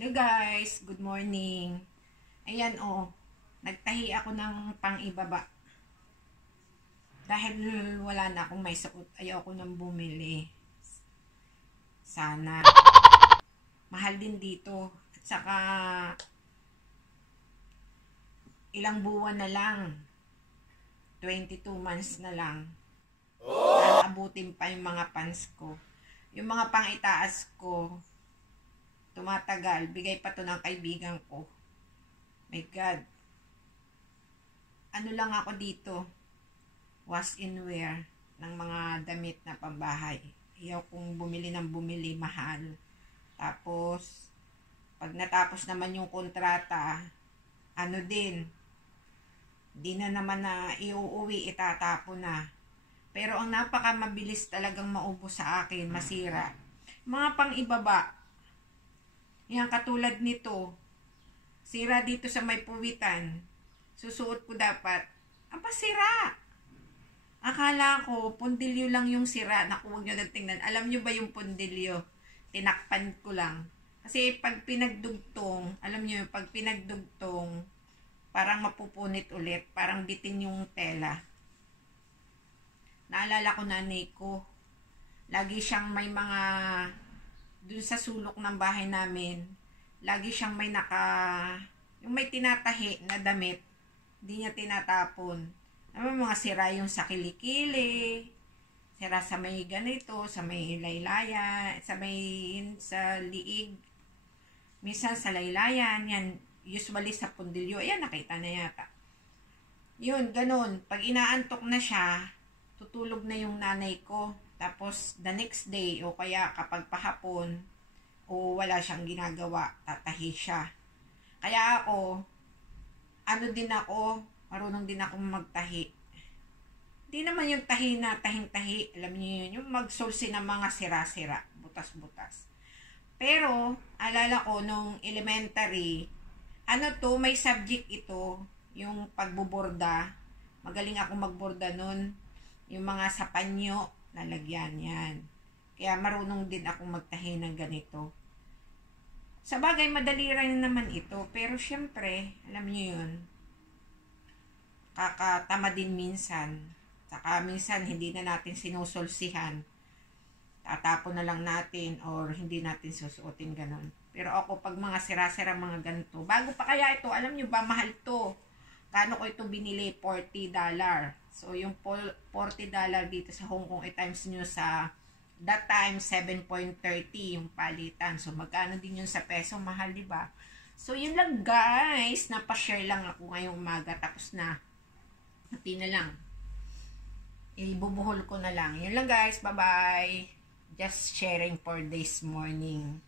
Hello guys, good morning. Ayan nagtahi ako ng pang-ibaba. Dahil wala na akong may suot, ayoko nang bumili. Sana. Mahal din dito. At saka, ilang buwan na lang. 22 months na lang. Para abutin pa yung mga pants ko. Yung mga pang-itaas ko, tumatagal. Bigay pa to ng kaibigan ko. My God. Ano lang ako dito? Wash and wear ng mga damit na pambahay. Ayaw kong bumili ng bumili, mahal. Tapos, pag natapos naman yung kontrata, di na naman na iuuwi, itatapo na. Pero ang napakamabilis talagang maubos sa akin, masira. Mga pang-ibaba. Yan, katulad nito. Sira dito sa may puwitan. Susuot ko dapat. Sira. Akala ko, pundilyo lang yung sira. Naku, huwag nyo nagtingnan. Alam nyo ba yung pundilyo? Tinakpan ko lang. Kasi pag pinagdugtong, alam nyo, pag pinagdugtong, parang mapupunit ulit. Parang bitin yung tela. Naalala ko nanay ko. Lagi siyang may mga, dun sa sulok ng bahay namin, lagi siyang may yung may tinatahi na damit, hindi niya tinatapon. Mga sira yung sa kilikili, sira sa may ganito, sa may laylayan, sa liig, minsan sa laylayan, yan, usually sa pundilyo, ayan, nakita na yata. Yun, ganun, pag inaantok na siya, tutulog na yung nanay ko, tapos the next day, o kaya kapag pahapon, o wala siyang ginagawa, tatahi siya. Kaya ako, marunong din ako magtahi. Hindi naman yung tahi na tahing-tahi. Alam niyo yun, yung magsulsi ng mga sira-sira, butas-butas. Pero, alala ko, nung elementary, may subject ito, yung pagbuborda. Magaling ako magborda nun. Yung mga sa panyo, lalagyan yan. Kaya marunong din ako magtahi ng ganito. Sa bagay, madali rin naman ito. Pero syempre, alam niyo yun, kakatama din minsan. Saka minsan, hindi na natin sinusulsihan. Tatapon na lang natin or hindi natin susuotin ganun. Pero ako, pag mga sira-sira mga ganito, bago pa kaya ito, alam nyo ba, mahal to. Kano ko ito binili? $40. So, yung $40 dito sa Hong Kong, times nyo sa that time, 7.30 yung palitan. So, magkano din yun sa peso? Mahal, diba? So, yun lang guys. Napashare lang ako ngayong umaga. Tapos na. Hati na lang. Ibubuhol ko na lang. Yun lang guys. Bye-bye. Just sharing for this morning.